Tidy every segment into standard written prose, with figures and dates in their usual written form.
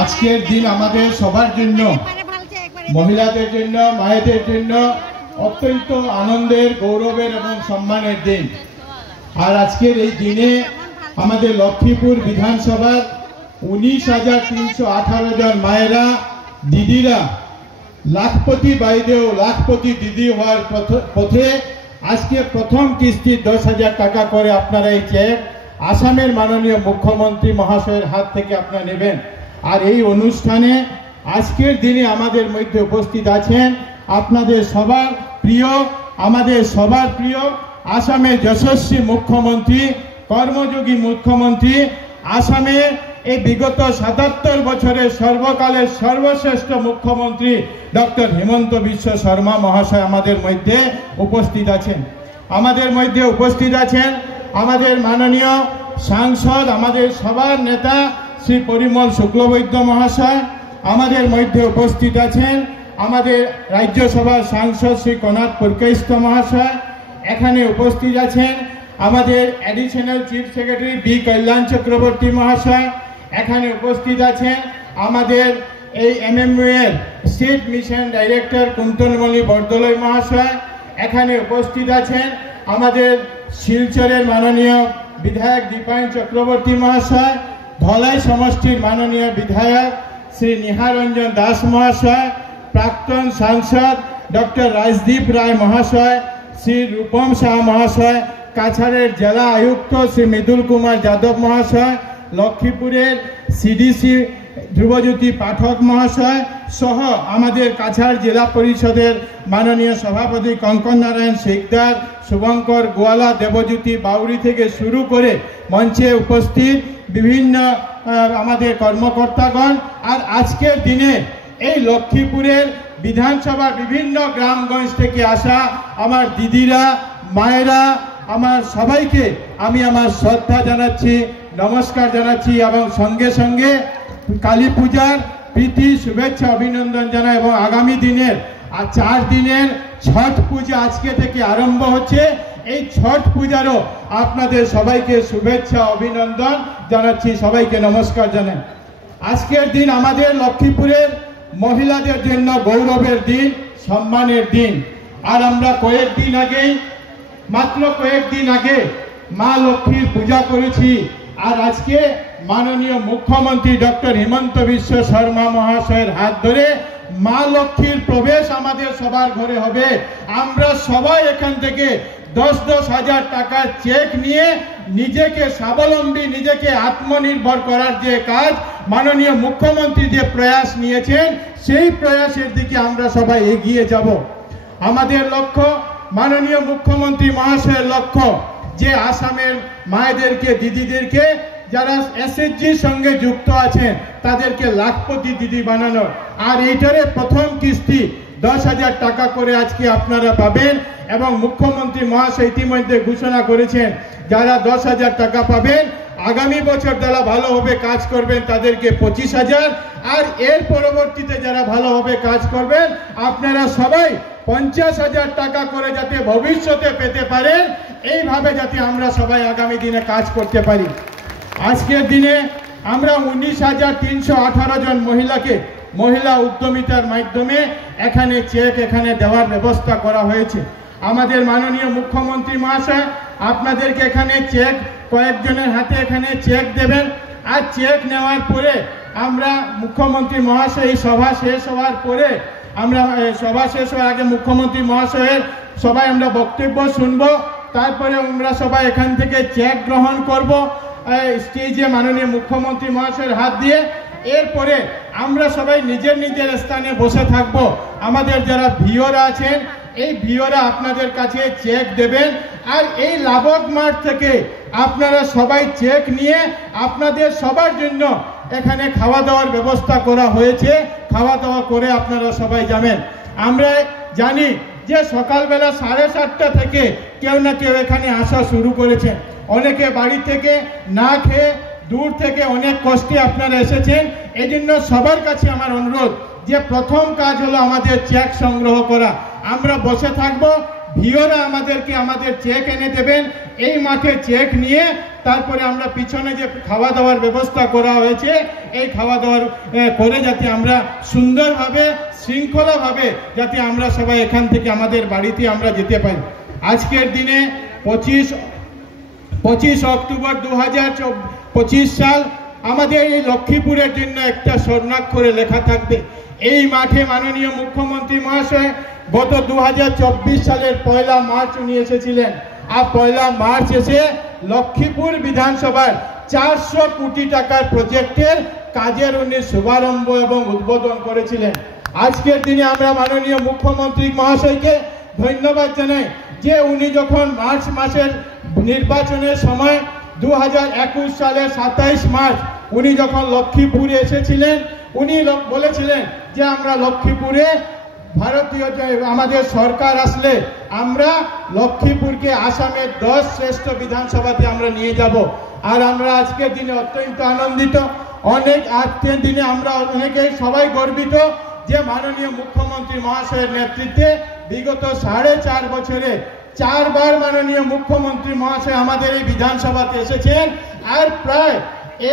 আজকের দিন আমাদের সবার জন্য, মহিলাদের জন্য, মায়েদের জন্য অত্যন্ত আনন্দের, গৌরবের এবং সম্মানের দিন। আর আজকের এই দিনে আমাদের লক্ষ্মীপুর বিধানসভার 19,318 জন মায়েরা, দিদিরা লাখপতি বাইদেও লাখপতি দিদি হওয়ার পথে আজকে প্রথম কিস্তি 10,000 টাকা করে আপনারা এই চেক আসামের মাননীয় মুখ্যমন্ত্রী মহাশয়ের হাত থেকে আপনারা নেবেন। আর এই অনুষ্ঠানে আজকের দিনে আমাদের মধ্যে উপস্থিত আছেন আপনাদের সবার প্রিয়, আমাদের সবার প্রিয় আসামের যশস্বী মুখ্যমন্ত্রী, কর্মযোগী মুখ্যমন্ত্রী, আসামে এই বিগত 77 বছরের সর্বকালের সর্বশ্রেষ্ঠ মুখ্যমন্ত্রী ডক্টর হিমন্ত বিশ্ব শর্মা মহাশয় আমাদের মধ্যে উপস্থিত আছেন। আমাদের মধ্যে উপস্থিত আছেন আমাদের মাননীয় সাংসদ, আমাদের সবার নেতা শ্রী পরিমল শুক্লবৈদ্য মহাশয়। আমাদের মধ্যে উপস্থিত আছেন আমাদের রাজ্যসভার সাংসদ শ্রী কনাথ পুরকাইস্থ মহাশয়। এখানে উপস্থিত আছেন আমাদের অ্যাডিশনাল চিফ সেক্রেটারি বি কল্যাণ চক্রবর্তী মহাশয়। এখানে উপস্থিত আছেন আমাদের এই MMU এর স্টেট মিশন ডাইরেক্টর কুন্তলমণি বরদলৈ মহাশয়। এখানে উপস্থিত আছেন আমাদের শিলচরের মাননীয় বিধায়ক দীপায়ন চক্রবর্তী মহাশয়, ধলাই সমষ্টির মাননীয় বিধায়ক শ্রী নিহার রঞ্জন দাস মহাশয়, প্রাক্তন সাংসদ ডক্টর রাজদীপ রায় মহাশয়, শ্রী রূপম শাহ মহাশয়, কাছাড়ের জেলা আয়ুক্ত শ্রী মৃদুল কুমার যাদব মহাশয়, লক্ষ্মীপুরের CDC ধ্রুবজ্যোতি পাঠক মহাশয় সহ আমাদের কাছাড় জেলা পরিষদের মাননীয় সভাপতি কঙ্কন নারায়ণ শিকদার, শুভঙ্কর গোয়ালা, দেবজ্যোতি বাউরি থেকে শুরু করে মঞ্চে উপস্থিত বিভিন্ন আমাদের কর্মকর্তাগণ। আর আজকের দিনে এই লক্ষ্মীপুরের বিধানসভার বিভিন্ন গ্রামগঞ্জ থেকে আসা আমার দিদিরা, মায়েরা, আমার সবাইকে আমি আমার শ্রদ্ধা জানাচ্ছি, নমস্কার জানাচ্ছি এবং সঙ্গে সঙ্গে কালী পূজার প্রীতি শুভেচ্ছা অভিনন্দন জানাই। এবং আগামী দিনের 4 দিনের ছট পূজা আজকে থেকে আরম্ভ হচ্ছে। এই ছট পূজারও আপনাদের সবাইকে শুভেচ্ছা অভিনন্দন জানাচ্ছি, সবাইকে নমস্কার জানাই। আজকের দিন আমাদের লক্ষ্মীপুরের মহিলাদের জন্য গৌরবের দিন, সম্মানের দিন। আর আমরা মাত্র কয়েকদিন আগে মা লক্ষ্মীর পূজা করেছি। আর আজকে মাননীয় মুখ্যমন্ত্রী ডক্টর হিমন্ত বিশ্ব শর্মা মহাশয়ের হাত ধরে মা লক্ষ্মীর প্রবেশ আমাদের সবার ঘরে হবে। আমরা সবাই এখান থেকে 10-10 হাজার টাকার চেক নিয়ে নিজেকে স্বাবলম্বী, নিজেকে আত্মনির্ভর করার যে কাজ মাননীয় মুখ্যমন্ত্রী যে প্রয়াস নিয়েছেন, সেই প্রয়াসের দিকে আমরা সবাই এগিয়ে যাব। আমাদের লক্ষ্য, মাননীয় মুখ্যমন্ত্রী মহাশয়ের লক্ষ্য যে আসামের মায়েদেরকে, দিদিদেরকে যারা SHGর সঙ্গে যুক্ত আছেন তাদেরকে লাখপতি দিদি বানানো। আর এইটারে প্রথম কিস্তি 10,000 টাকা করে আজকে আপনারা পাবেন। এবং মুখ্যমন্ত্রী মহাশয় ইতিমধ্যে ঘোষণা করেছেন যারা 10,000 টাকা পাবেন আগামী বছর যারা ভালোভাবে কাজ করবেন তাদেরকে 25,000, আর এর পরবর্তীতে যারা ভালোভাবে কাজ করবেন আপনারা সবাই 50,000 টাকা করে যাতে ভবিষ্যতে পেতে পারেন, এইভাবে যাতে আমরা সবাই আগামী দিনে কাজ করতে পারি। আজকের দিনে আমরা 19,318 জন মহিলাকে মহিলা উদ্যমিতার মাধ্যমে এখানে চেক দেওয়ার ব্যবস্থা করা হয়েছে। আমাদের মাননীয় মুখ্যমন্ত্রী মহাশয় আপনাদেরকে এখানে চেক, কয়েকজনের হাতে এখানে চেক দেবেন। আর চেক নেওয়ার পরে আমরা মুখ্যমন্ত্রী মহাশয় এই সভা শেষ হওয়ার পরে সভা শেষ হওয়ার আগে মুখ্যমন্ত্রী মহাশয়ের সবাই আমরা বক্তব্য শুনবো। তারপরে আমরা সবাই এখান থেকে চেক গ্রহণ করব স্টেজে মাননীয় মুখ্যমন্ত্রী মহাশয়ের হাত দিয়ে। এরপরে আমরা সবাই নিজের নিজের স্থানে বসে থাকব। আমাদের যারা ভিওরা আছেন এই ভিওরা আপনাদের কাছে চেক দেবেন। আর এই লাবক মাঠ থেকে আপনারা সবাই চেক নিয়ে আপনাদের সবার জন্য এখানে খাওয়া দাওয়ার ব্যবস্থা করা হয়েছে। খাওয়া দাওয়া করে আপনারা সবাই যাবেন। আমরা জানি যে সকালবেলা 7:30টা থেকে কেউ না কেউ এখানে আসা শুরু করেছেন। অনেকে বাড়ি থেকে না খেয়ে দূর থেকে অনেক কষ্টে আপনারা এসেছেন। এই জন্য সবার কাছে আমার অনুরোধ যে প্রথম কাজ হলো আমাদের চেক সংগ্রহ করা। আমরা বসে থাকবো, ভিওরা আমাদেরকে আমাদের চেক এনে দেবেন। এই মাঠে চেক নিয়ে তারপরে আমরা পিছনে যে খাওয়া দাওয়ার ব্যবস্থা করা হয়েছে এই খাওয়া দাওয়ার করে যাতে আমরা সুন্দরভাবে শৃঙ্খলাভাবে যাতে আমরা সবাই এখান থেকে আমাদের বাড়িতে আমরা যেতে পারি। আজকের দিনে 25 অক্টোবর 2025 সাল আমাদের এই লক্ষ্মীপুরের জন্য একটা স্বর্ণাক্ষরে লেখা থাকবে। এই মাঠে মাননীয় মুখ্যমন্ত্রী মহাশয় গত 2024 সালের 1 মার্চ উনি এসেছিলেন। আর 1 মার্চ এসে লক্ষ্মীপুর বিধানসভার 400 কোটি টাকার প্রজেক্টের কাজের উনি শুভারম্ভ এবং উদ্বোধন করেছিলেন। আজকের দিনে আমরা মাননীয় মুখ্যমন্ত্রী মহাশয়কে ধন্যবাদ জানাই যে উনি যখন মার্চ মাসের নির্বাচনের সময় 2021 সালের 27 মার্চ উনি যখন লক্ষ্মীপুরে এসেছিলেন উনি বলেছিলেন যে আমরা লক্ষ্মীপুরে ভারতীয় আমাদের সরকার আসলে আমরা লক্ষ্মীপুরকে আসামের 10 শ্রেষ্ঠ বিধানসভাতে আমরা নিয়ে যাব। আর আমরা আজকের দিনে অত্যন্ত আনন্দিত, আজকের দিনে আমরা অনেকেই সবাই গর্বিত যে মাননীয় মুখ্যমন্ত্রী মহাশয়ের নেতৃত্বে বিগত 4.5 বছরে 4 বার মাননীয় মুখ্যমন্ত্রী মহাশয় আমাদের এই বিধানসভাতে এসেছেন। আর প্রায়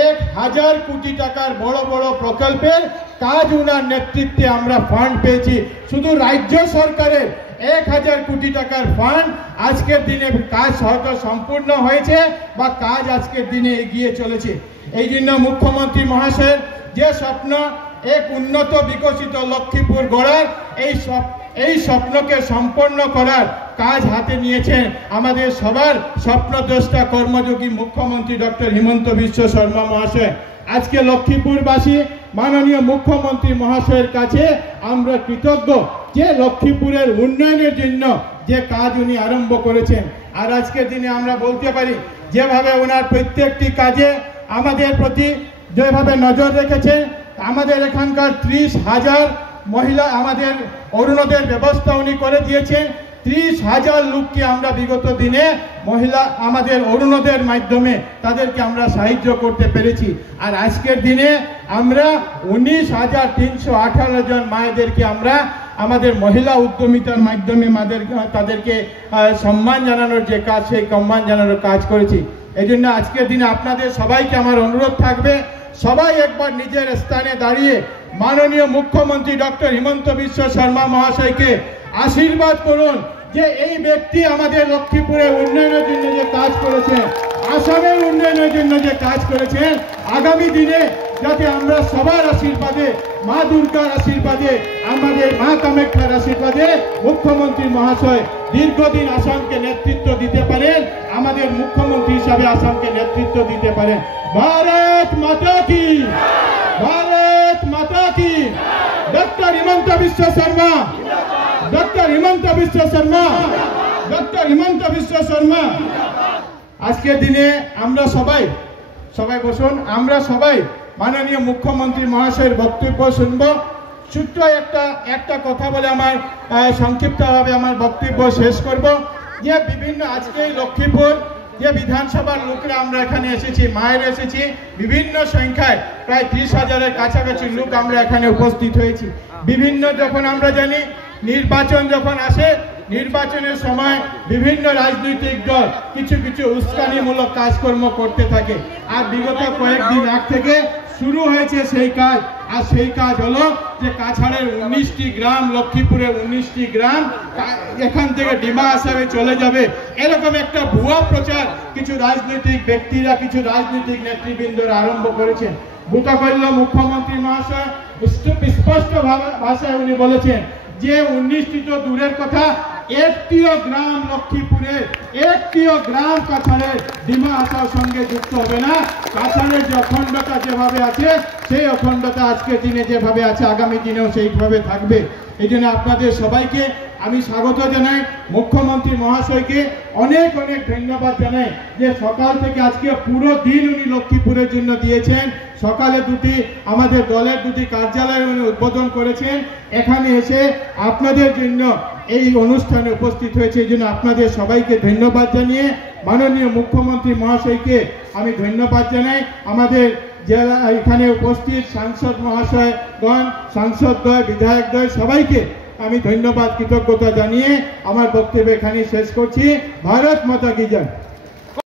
1000 কোটি টাকার বড় বড় প্রকল্পের কাজ উনার নেতৃত্বে আমরা ফান্ড পেয়েছি। শুধু রাজ্য সরকারের 1000 কোটি টাকার ফান্ড আজকের দিনে কাজ সরকার সম্পূর্ণ হয়েছে বা কাজ আজকের দিনে এগিয়ে চলেছে। এই জন্য মুখ্যমন্ত্রী মহাশয়ের যে স্বপ্ন এক উন্নত বিকশিত লক্ষ্মীপুর গড়ার এই স্বপ্নকে সম্পন্ন করার কাজ হাতে নিয়েছেন আমাদের সবার স্বপ্নদ্রষ্টা কর্মযোগী মুখ্যমন্ত্রী ডক্টর হিমন্ত বিশ্ব শর্মা মহাশয়। আজকে লক্ষ্মীপুরবাসী মাননীয় মুখ্যমন্ত্রী মহাশয়ের কাছে আমরা কৃতজ্ঞ যে লক্ষ্মীপুরের উন্নয়নের জন্য যে কাজ উনি আরম্ভ করেছেন। আর আজকের দিনে আমরা বলতে পারি যেভাবে ওনার প্রত্যেকটি কাজে আমাদের প্রতি যেভাবে নজর রেখেছেন, আমাদের এখানকার 30,000 মহিলা আমাদের অরুণোদয়ের ব্যবস্থা উনি করে দিয়েছেন। 30,000 লোককে আমরা বিগত দিনে মহিলা আমাদের অরুণোদয়ের মাধ্যমে তাদেরকে আমরা সাহায্য করতে পেরেছি। আর আজকের দিনে আমরা 19,318 জন মায়েদেরকে আমরা আমাদের মহিলা উদ্যমিতার মাধ্যমে তাদেরকে সম্মান জানানোর যে কাজ সেই সম্মান জানানোর কাজ করেছি। এই জন্য আজকের দিনে আপনাদের সবাইকে আমার অনুরোধ থাকবে সবাই একবার নিজের স্থানে দাঁড়িয়ে মাননীয় মুখ্যমন্ত্রী ডক্টর হিমন্ত বিশ্ব শর্মা মহাশয়কে আশীর্বাদ করুন যে এই ব্যক্তি আমাদের লক্ষ্মীপুরের উন্নয়নের জন্য যে কাজ করেছেন, আসামের উন্নয়নের জন্য যে কাজ করেছেন, আগামী দিনে যাতে আমরা সবার আশীর্বাদে, মা দুর্গার আশীর্বাদে, আমাদের মা কামাখ্যার আশীর্বাদে মুখ্যমন্ত্রী মহাশয় দীর্ঘদিন আসামকে নেতৃত্ব দিতে পারেন, আমাদের মুখ্যমন্ত্রী হিসাবে আসামকে নেতৃত্ব দিতে পারেন। ভারত মাতা কি, ভারত মাতা কি। Doctor Himanta Biswa Sarma, doctor Himanta Biswa Sarma, doctor Himanta Biswa Sarma. আজকের দিনে আমরা সবাই বসুন, আমরা সবাই মাননীয় মুখ্যমন্ত্রী মহাশয়ের বক্তব্য শুনব। ছোট্ট একটা কথা বলে আমার সংক্ষিপ্তভাবে আমার বক্তব্য শেষ করব। যে বিভিন্ন আজকে লক্ষ্মীপুর যে বিধানসভার লোকরা আমরা এখানে এসেছি, মায়ের এসেছি, বিভিন্ন সংখ্যায় প্রায় 30,000-এর কাছাকাছি লোক আমরা এখানে উপস্থিত হয়েছি। বিভিন্ন যখন আমরা জানি নির্বাচন যখন আসে, নির্বাচনের সময় বিভিন্ন রাজনৈতিক দল কিছু কিছু উস্কানিমূলক কাজকর্ম করতে থাকে। আর বিগত কয়েকদিন আগ থেকে শুরু হয়েছে সেই কাজ। আর সেই কাজ হলো যে কাছাড়ের 19টি গ্রাম, লক্ষ্মীপুরের 19টি গ্রাম এখান থেকে ডিমা আসামে চলে যাবে, এরকম একটা ভুয়া প্রচার কিছু রাজনৈতিক ব্যক্তিরা, কিছু রাজনৈতিক নেতৃবৃন্দরা আরম্ভ করেছেন। ভূতকল্য মুখ্যমন্ত্রী মহাশয় স্পষ্ট ভাষায় উনি বলেছেন যে 19টি তো দূরের কথা, একটিও গ্রাম লক্ষ্মীপুরের, একটিও গ্রাম কাছাড়ের ডিমা আসার সঙ্গে যুক্ত হবে না। কাছাড়ের যে অখণ্ডতা যেভাবে আছে সেই অখণ্ডতা আজকের দিনে যেভাবে আছে আগামী দিনেও সেইভাবে থাকবে। এই জন্য আপনাদের সবাইকে আমি স্বাগত জানাই, মুখ্যমন্ত্রী মহাশয়কে অনেক অনেক ধন্যবাদ জানাই যে সকাল থেকে আজকে পুরো দিন উনি লক্ষ্মীপুরের জন্য দিয়েছেন। সকালে আমাদের দলের 2টি কার্যালয় উনি উদ্বোধন করেছেন, এখানে এসে আপনাদের জন্য এই অনুষ্ঠানে উপস্থিত হয়েছে। এই জন্য আপনাদের সবাইকে ধন্যবাদ জানিয়ে মাননীয় মুখ্যমন্ত্রী মহাশয়কে আমি ধন্যবাদ জানাই। আমাদের যারা এখানে উপস্থিত সাংসদ মহাশয়গণ, সাংসদদ্বয়, বিধায়কদ্বয় সবাইকে আমি ধন্যবাদ কৃতজ্ঞতা জানিয়ে আমার বক্তব্য এখানে শেষ করছি। ভারত মাতা কি জয়।